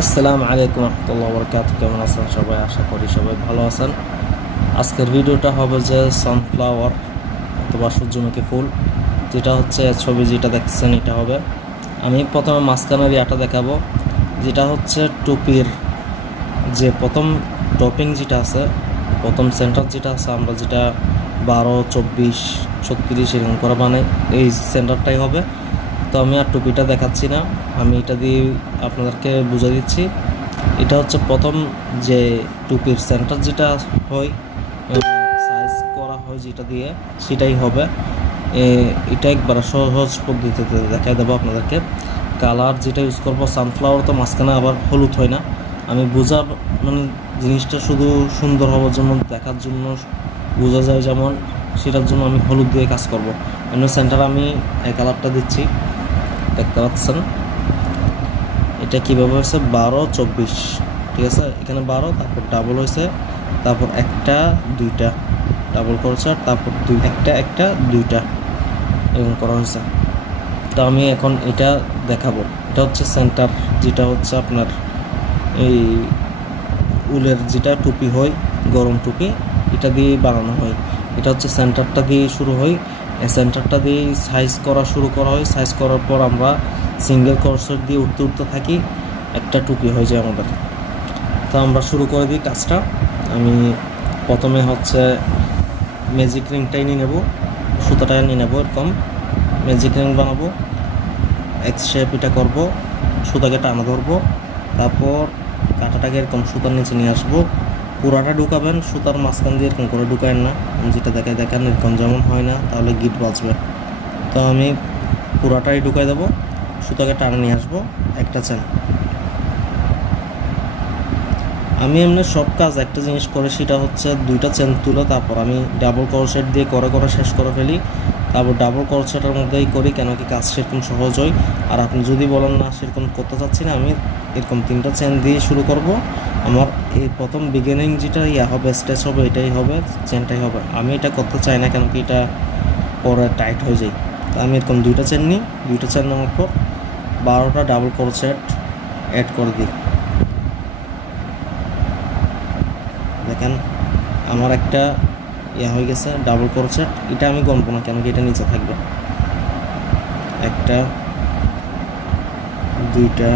আসসালামু আলাইকুম রহমতুল্লাহ বরকাত। কেমন আছেন সবাই? আশা করি সবাই ভালো আছেন। আজকের ভিডিওটা হবে যে সানফ্লাওয়ার অথবা সূর্যমুখী ফুল, যেটা হচ্ছে ছবি যেটা দেখতেছেন এটা হবে। আমি প্রথমে মাঝখানের ইয়াটা দেখাবো, যেটা হচ্ছে টুপির যে প্রথম টপিং যেটা আছে, প্রথম সেন্টার যেটা আছে, আমরা যেটা 12, 24, 36 এরকম করে বানাই, এই সেন্টারটাই হবে। তো আমি আর টুপিটা দেখাচ্ছি না, আমি এটা দিয়ে আপনাদেরকে বুঝিয়ে দিচ্ছি। এটা হচ্ছে প্রথম যে টুপির সেন্টার যেটা হয়, সাইজ করা হয় যেটা দিয়ে, সেটাই হবে। এটা একবার সহজ পদ্ধতিতে দেখাই দেবো আপনাদেরকে। কালার যেটা ইউজ করবো, সানফ্লাওয়ার তো মাঝখানে আবার হলুদ হয় না। আমি বোঝা মানে জিনিসটা শুধু সুন্দর হওয়ার জন্য, দেখার জন্য বোঝা যায় যেমন, সেটার জন্য আমি হলুদ দিয়ে কাজ করব। এমনি সেন্টার আমি এই কালারটা দিচ্ছি, দেখতে পাচ্ছেন। এটা কীভাবে হয়েছে, 12, 24, ঠিক আছে। এখানে 12, তারপর ডাবল হয়েছে, তারপর একটা, দুইটা ডাবল করেছে, তারপর একটা, দুইটা এরকম করা হয়েছে। তো আমি এখন এটা দেখাবো। এটা হচ্ছে সেন্টার, যেটা হচ্ছে আপনার এই উলের যেটা টুপি হয়, গরম টুপি, এটা দিয়ে বানানো হয়। এটা হচ্ছে সেন্টারটা দিয়ে শুরু হয়। এই সেন্টারটা দিয়ে সাইজ করা শুরু করা হয়। সাইজ করার পর আমরা সিঙ্গেল ক্রসেট দিয়ে উঠতে উঠতে থাকি, একটা টুপি হয়ে যায় আমাদের। তো আমরা শুরু করে দিই কাজটা। আমি প্রথমে হচ্ছে ম্যাজিক রিংটাই নিয়ে নেব, সুতাটা নিয়ে নেব, এরকম ম্যাজিক রিং বানাবো। এক্স শেপ এটা করবো, সুতাকে টানা ধরবো, তারপর কাঁটাটাকে এরকম সুতার নিচে নিয়ে আসবো। পুরাটা ঢুকাবেন, সুতার মাঝখান দিয়ে এরকম করে ঢুকায়েন না, যেটা দেখেন এরকম যেমন হয় না, তাহলে গিট বাজবে। তো আমি পুরাটাই ঢুকাই দেবো, সুতাকে টানা নিয়ে আসবো, একটা চেন। আমি এমনি সব কাজ একটা জিনিস করে, সেটা হচ্ছে দুইটা চেন তুলে তারপর আমি ডাবল ক্রোশেট দিয়ে করে শেষ করে ফেলি। তারপর ডাবল ক্রোশেটের মধ্যেই করি, কেন কি কাজ সেরকম সহজ হয়। আর আপনি যদি বলেন না সেরকম করতে চাচ্ছি না, আমি এরকম 3টা চেন দিয়ে শুরু করব। আমার এই প্রথম বিগিনিং যেটা হবে, স্টেজ হবে, এটাই হবে, চেনটাই হবে। আমি এটা করতে চাই না, কেন কি এটা পরে টাইট হয়ে যায়। তো আমি এরকম 2টা চেন নিই, 2টা চেন নেওয়ার পর 12টা ডাবল ক্রোশেট অ্যাড করে দিই। দেখেন আমার একটা হয়ে গেছে ডাবল ক্রোশেট। এটা আমি গনবো না, কেন কি এটা নিচে থাকবে। একটা, দুইটা,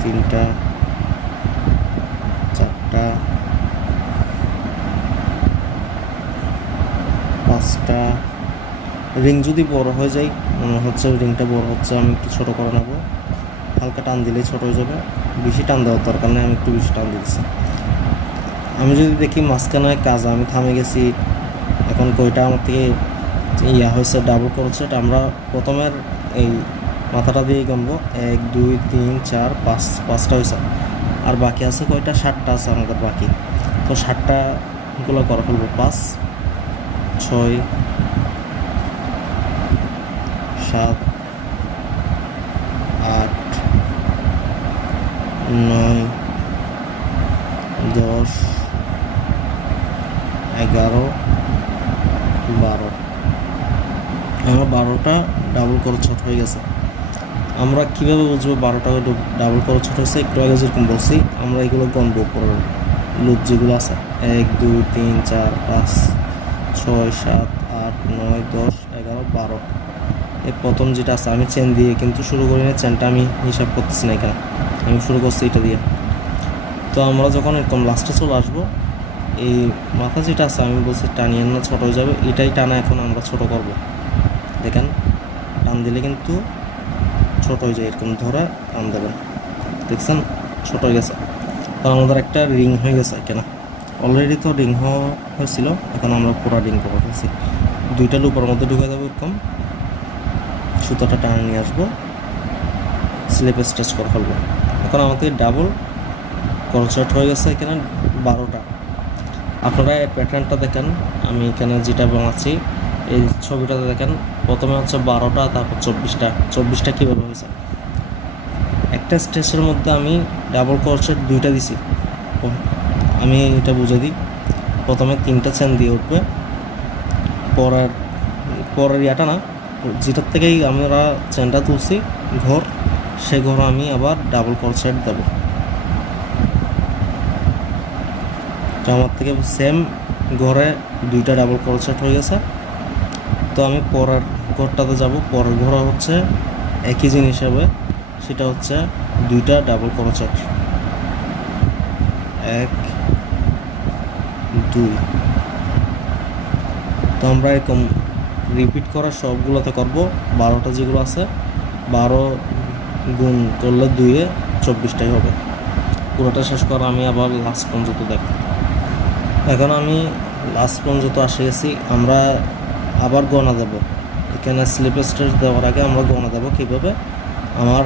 তিনটা, চারটা, পাঁচটা। রিং যদি বড় হয়ে যায়, মনে হচ্ছে রিংটা বড় হচ্ছে, আমি একটু ছোট করে নেবো। হালকা টান দিলেই ছোট হয়ে যাবে, বেশি টান দেওয়ার দরকার নেই, আমি একটু বেশি টান দিচ্ছি। আমি যদি দেখি মাঝখানে কাজ আমি থামে গেছি, এখন কয়টা আমার থেকে হয়েছে ডাবল ক্রোশেট, আমরা প্রথমের এই মাথাটা দিয়ে গনবো। 1, 2, 3, 4, 5, 5টা হয়েছে। আর বাকি আছে কয়টা, 7টা আছে আমাদের বাকি। তো 7টাগুলো করে ফেলবো। 5, 6, 7, 8, 9, 10, 11, 12। আমার 12টা ডাবল ক্রোশেট হয়ে গেছে। আমরা কীভাবে বুঝবো 12টা ডাবল ক্রোশেট হয়েছে? একটু আগে যেরকম বলছি, আমরা এগুলো গনবো পরের লুপ যেগুলো আছে। 1, 2, 3, 4, 5, 6, 7, 8, 9, 10, 11, 12। এই প্রথম যেটা আছে, আমি চেন দিয়ে কিন্তু শুরু করি না, চেনটা আমি হিসাব করতেছি না এখানে, আমি শুরু করছি এটা দিয়ে। তো আমরা যখন এরকম লাস্টে চলে আসবো, এই মাথা যেটা আছে আমি বলছি টানিয়ে না, ছোটো হয়ে যাবে, এটাই টানা এখন আমরা ছোট করব। দেখেন টান দিলে কিন্তু ছোট হয়ে যায়, এরকম ধরে টান দেবেন, দেখছেন ছোট হয়ে গেছে। তো আমাদের একটা রিং হয়ে গেছে। কেন অলরেডি তো রিং হয়েছিল, এখন আমরা পুরো রিং করে ফেলছি। 2টা লুপের মধ্যে ঢুকে দেবো, এরকম সুতোটা টানে নিয়ে আসবো, স্লিপ স্টিচ করে ফেলবো। এখন আমাদের ডাবল ক্রোশেট হয়ে গেছে এখানে 12টা। আপনারা এই প্যাটার্নটা দেখেন, আমি এখানে যেটা বানাচ্ছি এই ছবিটাতে দেখেন, প্রথমে হচ্ছে 12টা, তারপর 24টা কীভাবে হয়েছে। একটা স্টেজের মধ্যে আমি ডাবল ক্রোশেট 2টা দিছি। আমি এটা বুঝে দিই, প্রথমে 3টা চেন দিয়ে উঠবে, পরের ইয়াটা না, যেটার থেকেই আমরা চেনটা তুলছি ঘর, সে ঘরে আমি আবার ডাবল ক্রোশেট দেব। তো আমার থেকে সেম ঘরে দুইটা ডাবল ক্রোশেট হয়ে গেছে। তো আমি পরের ঘরটাতে যাব। পরের ঘর হচ্ছে একই জিনিস হবে, সেটা হচ্ছে দুইটা ডাবল ক্রোশেট, 1 2। তো আমরা এরকম রিপিট করা সবগুলোতে করব। 12টা যেগুলো আছে 12 গুণ করলে 2-এ 24টাই হবে। পুরোটা শেষ করা আমি আবার লাস্ট পর্যন্ত দেখব। এখন আমি লাস্ট পর্যন্ত আসে গেছি। আমরা আবার গণা দেব। এখানে স্লিপ স্টেজ দেওয়ার আগে আমরা গণা দেব কীভাবে, আমার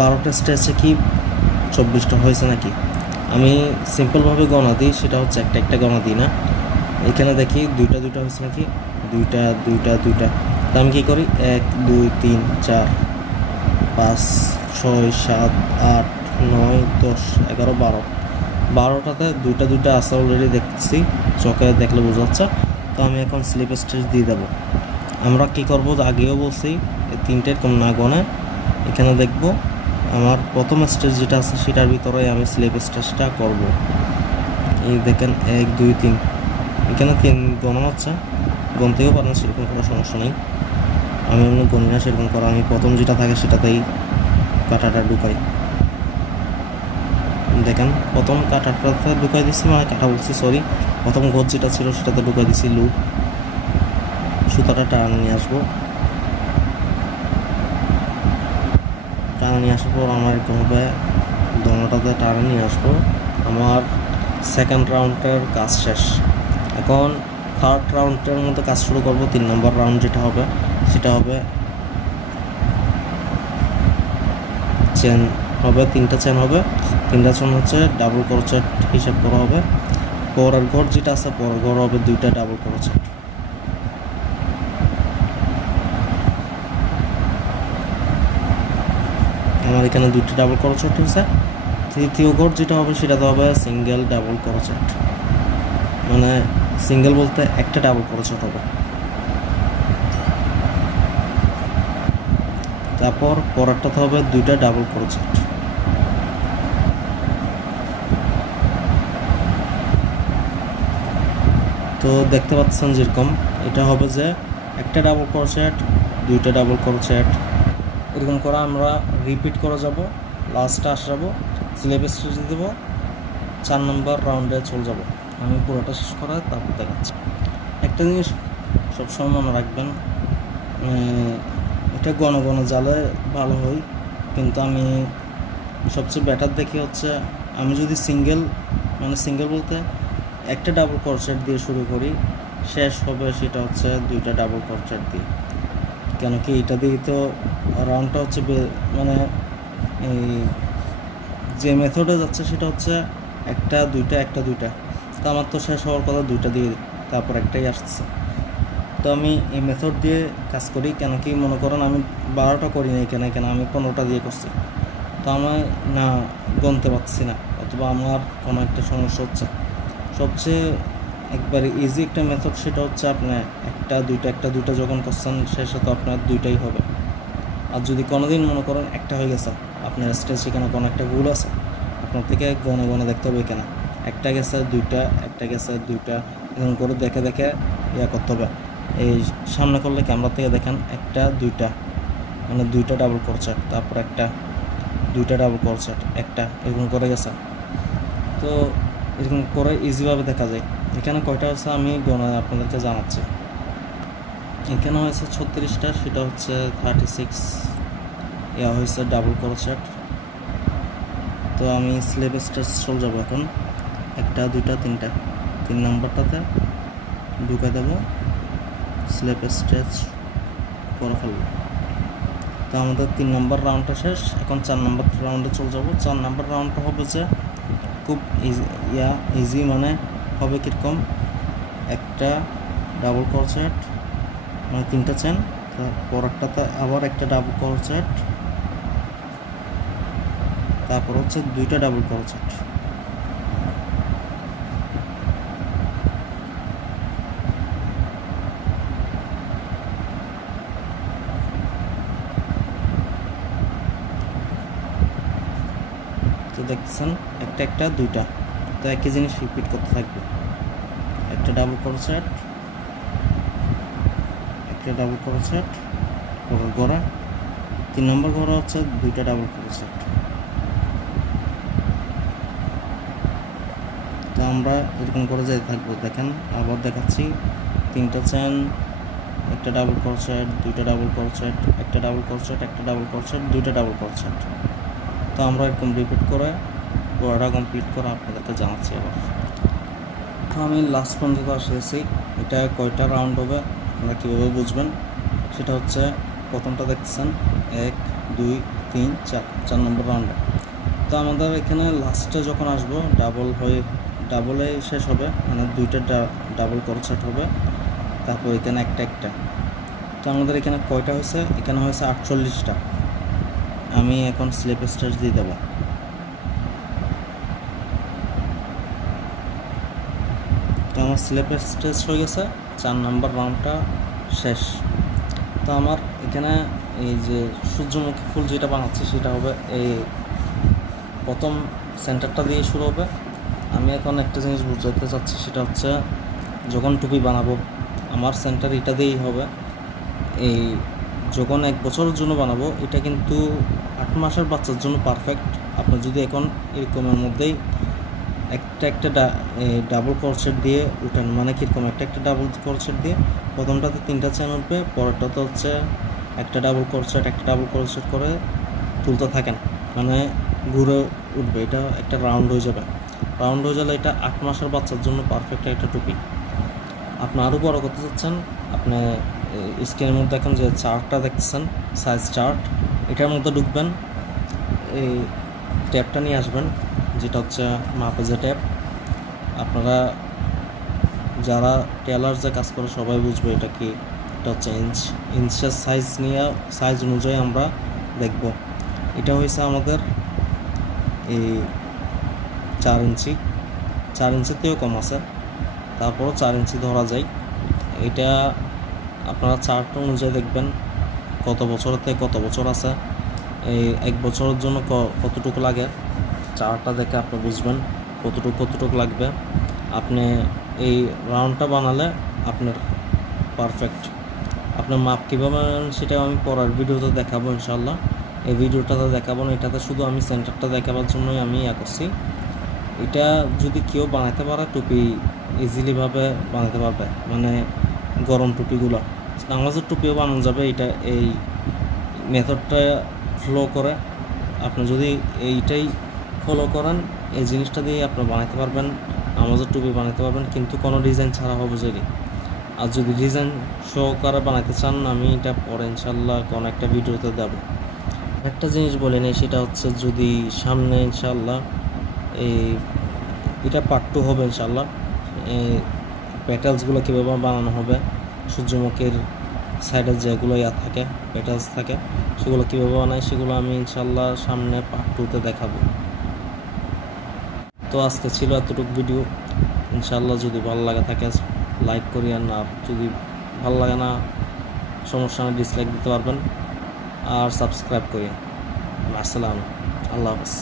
12টা স্টেজে কি 24টা হয়েছে নাকি। আমি সিম্পলভাবে গণা দিই, সেটা হচ্ছে একটা একটা গণা দিই না। এখানে দেখি দুইটা দুইটা হয়েছে নাকি, দুইটা দুইটা দুইটা। তা আমি কী করি, 1 2 3 4 5 6 7 8 9 10 11 12। 12টাতে দুইটা দুইটা আছে অলরেডি দেখছি, চোখে দেখলে বোঝা যাচ্ছে। তো আমি এখন স্লিপ স্টেজ দিয়ে দেবো। আমরা কী করবো, আগেও বলছি এই 3টের কম না গনে এখানে দেখব আমার প্রথম স্টেজ যেটা আছে সেটার ভিতরে আমি স্লিপ স্টেজটা করব। এই দেখেন 1 2 3, এখানে 3 গণনা হচ্ছে। গণতেও পারেন, সেরকম কোনো সমস্যা নেই। আমি এমনি গণি না সেরকম করা, আমি প্রথম যেটা থাকে সেটাতেই কাঁটাটা ঢুকাই। দেখেন প্রথম কাঁটাটাতে ঢুকাই দিচ্ছি, মানে কাঁটা বলছি সরি, প্রথম ঘর যেটা ছিল সেটাতে ঢুকাই দিচ্ছি লুপ। সুতাটা টানা নিয়ে আসবো। টানা নিয়ে আসার পর আমার এরকমভাবে দোনোটাতে টানা নিয়ে আসবো। আমার সেকেন্ড রাউন্ডের কাজ শেষ। এখন থার্ড রাউন্ডের মধ্যে কাজ শুরু করব। 3 নম্বর রাউন্ড যেটা হবে সেটা হবে চেন হবে, 3টা চেন হবে। 3টা চেন হচ্ছে ডাবল ক্রোশেট হিসাব করা হবে। পরের ঘর যেটা আছে পরের ঘর হবে 2টা ডাবল ক্রোশেট। আমার এখানে 2টি ডাবল ক্রোশেট হয়েছে। তৃতীয় ঘর যেটা হবে সেটাতে হবে সিঙ্গেল ডাবল ক্রোশেট, মানে সিঙ্গেল বলতে একটা ডাবল ক্রোশেট হবে। তারপর পরেরটাতে হবে 2টা ডাবল ক্রোশেট। তো দেখতে পাচ্ছেন যেরকম এটা হবে যে একটা ডাবল ক্রোশেট, 2টা ডাবল ক্রোশেট, এরকম করে আমরা রিপিট করে যাব। লাস্টে যাবো, স্লিপ স্টেজ দেব, 4 নম্বর রাউন্ডে চলে যাব। আমি পুরোটা শেষ করে তারপর দেখাচ্ছি। একটা জিনিস সবসময় মনে রাখবেন, এটা ঘন ঘন জালে ভালো হয়, কিন্তু আমি সবচেয়ে বেটার দেখি হচ্ছে আমি যদি সিঙ্গেল বলতে একটা ডাবল ক্রোশেট দিয়ে শুরু করি, শেষ হবে সেটা হচ্ছে 2টা ডাবল ক্রোশেট দিয়ে। কেন কি এটা দিয়ে তো রাউন্ডটা হচ্ছে মানে এই যে মেথডে যাচ্ছে সেটা হচ্ছে একটা দুইটা একটা দুইটা। তো আমার তো শেষ হওয়ার কথা 2টা দিয়ে, তারপর একটাই আসছে। তো আমি এই মেথড দিয়ে কাজ করি। কেন কি মনে করেন আমি 12টা করি না, এখানে আমি 15টা দিয়ে করছি। তো আমি না গণতে পারছি না, অথবা আমার কোনো একটা সমস্যা হচ্ছে। সবচেয়ে একবারে ইজি একটা মেথড সেটা হচ্ছে আপনি একটা দুইটা যখন করছেন শেষে তো আপনার 2টাই হবে। আর যদি কোনোদিন মনে করেন একটা হয়ে গেছে, আপনার স্টেজ সেখানে কোনো একটা ভুল আছে, আপনার থেকে গণে গণে দেখতে হবে এখানে একটা গেছে 2টা, একটা গেছে 2টা, এরকম করে দেখে দেখে ইয়া করতে হবে। এই সামনে করলে ক্যামেরা থেকে দেখেন 1 2 মানে 2টা ডাবল ক্রোশেট, তারপর 2টা ডাবল ক্রোশেট, এরকম করে গেছে। তো এরকম করে ইজিভাবে দেখা যায়। এখানে কয়টা আছে আমি গণে আপনাদেরকে জানাচ্ছি। এখানে হয়েছে 36টা, সেটা হচ্ছে 36 ইয়া হয়েছে ডাবল ক্রোশেট। তো আমি স্লিপ স্টেজ চলে যাবো এখন। 1 2 3টা, 3 নম্বরটাতে ঢুকে দেবো, স্লিপ স্টেজ করে ফেলবো। তো আমাদের 3 নম্বর রাউন্ডটা শেষ। এখন 4 নম্বর রাউন্ডে চলে যাবো। 4 নম্বর রাউন্ডটা হবে যে খুব ইজি, মানে হবে কীরকম, একটা ডাবল ক্রোশেট মানে 3টা চেন, পরেরটাতে আবার একটা ডাবল ক্রোশেট, তারপর হচ্ছে 2টা ডাবল ক্রোশেট। দেখছেন একটা একটা দুইটা, তো একই জিনিস রিপিট করতে থাকবে। একটা ডাবল ক্রোশেট, একটা ডাবল ক্রোশেট, পরের ঘরে 3 নম্বর ঘরে হচ্ছে দুইটা ডাবল ক্রোশেট। তো আমরা এরকম করে যেতে থাকবো। দেখেন আবার দেখাচ্ছি, 3টা চেন, একটা ডাবল ক্রোশেট, দুইটা ডাবল ক্রোশেট, একটা ডাবল ক্রোশেট, একটা ডাবল ক্রোশেট, দুইটা ডাবল ক্রোশেট। তো আমরা এরকম রিপিট করে পুরোটা কমপ্লিট করে আপনাদেরকে জানাচ্ছি আবার। তো আমি লাস্ট পর্যন্ত আসেছি। এটা কয়টা রাউন্ড হবে আপনারা কীভাবে বুঝবেন, সেটা হচ্ছে প্রথমটা দেখতেছেন 1 2 3 4, 4 নম্বর রাউন্ডে। তো আমাদের এখানে লাস্টে যখন আসবো ডাবলে শেষ হবে, মানে দুইটা ডাবল ক্রোশেট হবে, তারপর এখানে একটা একটা। তো আমাদের এখানে কয়টা হয়েছে, এখানে হয়েছে 48টা। আমি এখন স্লিপ স্টিচ দিয়ে দেবো। তো আমার স্লিপ স্টিচ হয়ে গেছে, 4 নম্বর রাউন্ডটা শেষ। তো আমার এখানে এই যে সূর্যমুখী ফুল যেটা বানাচ্ছি সেটা হবে এই প্রথম সেন্টারটা দিয়ে শুরু হবে। আমি এখন একটা জিনিস বুঝাতে চাচ্ছি, সেটা হচ্ছে যখন টুপি বানাবো আমার সেন্টার এটা দিয়েই হবে। এই যখন 1 বছরের জন্য বানাবো, এটা কিন্তু 8 মাসের বাচ্চার জন্য পারফেক্ট। আপনি যদি এখন এরকমের মধ্যেই একটা একটা ডাবল ক্রোশেট দিয়ে উঠেন, মানে কীরকম একটা একটা ডাবল ক্রোশেট দিয়ে প্রথমটাতে 3টা চেন উঠবে, পরেরটাতে হচ্ছে একটা ডাবল ক্রোশেট একটা ডাবল ক্রোশেট করে তুলতে থাকেন, মানে ঘুরে উঠবে, এটা একটা রাউন্ড হয়ে যাবে। রাউন্ড হয়ে গেলে এটা 8 মাসের বাচ্চার জন্য পারফেক্ট একটা টুপি। আপনি আরও বড় করতে চাচ্ছেন, আপনি স্ক্রিনের মধ্যে এখন যে চার্টটা দেখতেছেন সাইজ চার্ট, এটার মধ্যে ঢুকবেন, এই ট্যাপটা নিয়ে আসবেন, যেটা হচ্ছে মাপে যে ট্যাপ। আপনারা যারা টেলার যে কাজ করে সবাই বুঝবে এটা কি। এটা হচ্ছে ইঞ্চের সাইজ নিয়ে, সাইজ অনুযায়ী আমরা দেখব। এটা হয়েছে আমাদের এই 4 ইঞ্চি, 4 ইঞ্চিতেও কম আছে, তারপরও 4 ইঞ্চি ধরা যায়। এটা আপনারা চার্ট অনুযায়ী দেখবেন কত বছরের থেকে কত বছর আছে, এই 1 বছরের জন্য কতটুকু লাগে, চার্টটা দেখে আপনি বুঝবেন কতটুকু লাগবে। আপনি এই রাউন্ডটা বানালে আপনার পারফেক্ট। আপনার মাপ কীভাবে সেটা আমি পরের ভিডিওতে দেখাবো ইনশাল্লাহ। এই ভিডিওটাতে দেখাবো না, এটাতে শুধু আমি সেন্টারটা দেখাবার জন্যই আমি করছি। এটা যদি কেউ বানাতে পারে টুপি ইজিলিভাবে বানাতে পারবে, মানে গরম টুপিগুলো, নামাজের টুপিও বানানো যাবে। এটা এই মেথডটা ফলো করে আপনি যদি এইটাই ফলো করেন, এই জিনিসটা দিয়ে আপনি বানাতে পারবেন, নামাজের টুপি বানাতে পারবেন, কিন্তু কোনো ডিজাইন ছাড়া হবে যদি। আর যদি ডিজাইন সহকারে বানাতে চান, আমি এটা পরে ইনশাল্লাহ কোনো একটা ভিডিওতে দেবো। একটা জিনিস বলে নেই, সেটা হচ্ছে যদি সামনে ইনশাল্লাহ এটা পার্ট 2 হবে ইনশাল্লাহ। প্যাটেলসগুলো কীভাবে বানানো হবে, সূর্যমুখীর সাইডের যেগুলো থাকে প্যাটেলস থাকে, সেগুলো কীভাবে বানায় সেগুলো আমি ইনশাল্লাহ সামনে পার্ট 2তে দেখাবো। তো আজকে ছিল এতটুকু ভিডিও। ইনশাল্লাহ যদি ভালো লাগে থাকে লাইক করিয়েন, আর যদি ভালো লাগে না সমস্যা না ডিসলাইক দিতে পারবেন, আর সাবস্ক্রাইব করিয়েন। আসসালাম, আল্লাহ হাফেজ।